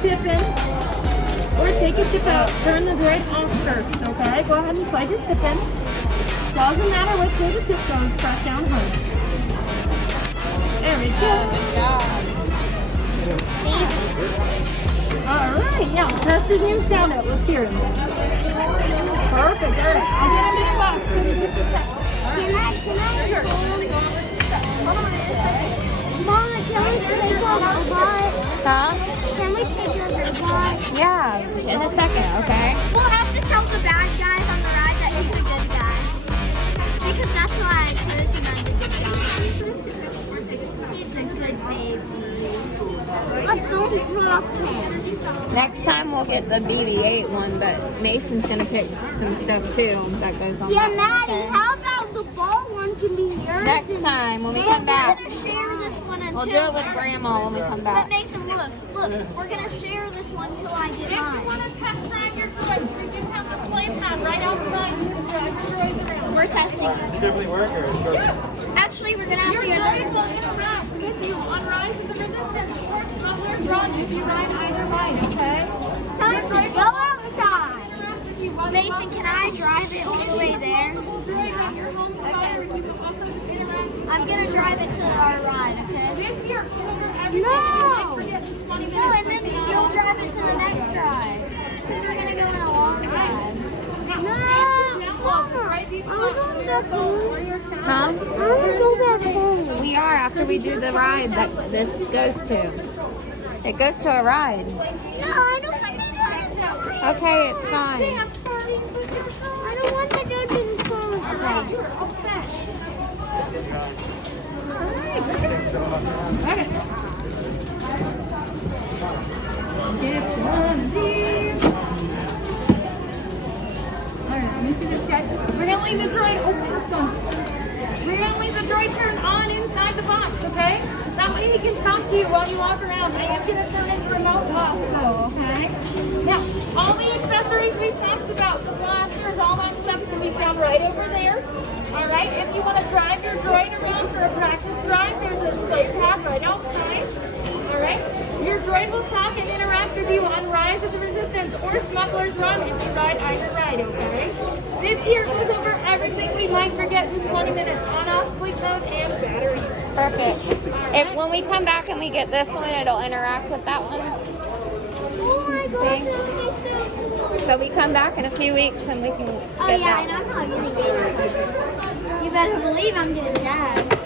chip in or take a chip out. Turn the droid off first, okay? Go ahead and slide your chip in. Doesn't matter which way the chip goes, press down hard. There we go. Good job. Alright, yeah, press his name down it. Let's hear him. Perfect, alright. I'll get him in the box. Mama, can we take our robot? Huh? Can we take your robot? Yeah, in a second, okay? We'll have to tell the bad guys on the ride that he's a good guy. Because that's why I chose him as a good guy. He's a good baby. But don't drop him. Next time we'll get the BB-8 one, but Mason's gonna pick some stuff too that goes on Yeah, that. Maddie, Okay. how about the ball one can be yours? Next time when we Maybe come back, we're gonna share this one until we'll do it with Grandma when we come But back. Mason, look, we're gonna share this one till I get If you mine. want to test drive your droids, we do have the play pad right outside. You can drive your droids around. We're testing it. Definitely work or Yeah. Actually, we're gonna have Your to get droid will interact with you on Rise of the Resistance or Smuggler Run if you ride either ride, okay? time to go outside. Interact with you while Mason, can I drive it all the way there? I'm gonna drive it to our ride, okay? This year, over everything. No! Forget 20 minutes No, and from then the you'll hour. drive it to the next ride. Because we're gonna go on a long ride. No! Huh? I wanna go back home. We are after we do the ride that this goes to. It goes to a ride. No, I don't want to drive that. Okay, it's fine. I don't want to go to the school. We're gonna leave the droid open. We're gonna leave the droid turned on inside the box, okay? That way he can talk to you while you walk around. I am gonna turn his remote off though, okay? Now, all the accessories we talked about, the blasters, all that stuff can be found right over there. Alright, if you want to drive your droid around for a practice drive, there's a play pad right outside. Alright, your droid will talk and interact with you on Rise of the Resistance or Smuggler's Run if you ride either ride, okay? This here goes over everything we might forget in 20 minutes. On, off, sleep mode, and batteries. Perfect. If when we come back and we get this one, it'll interact with that one. Oh my gosh, that would be so cool. So we come back in a few weeks and we can Oh get yeah, that and one. I'm probably gonna get it. You better believe I'm getting jazzed.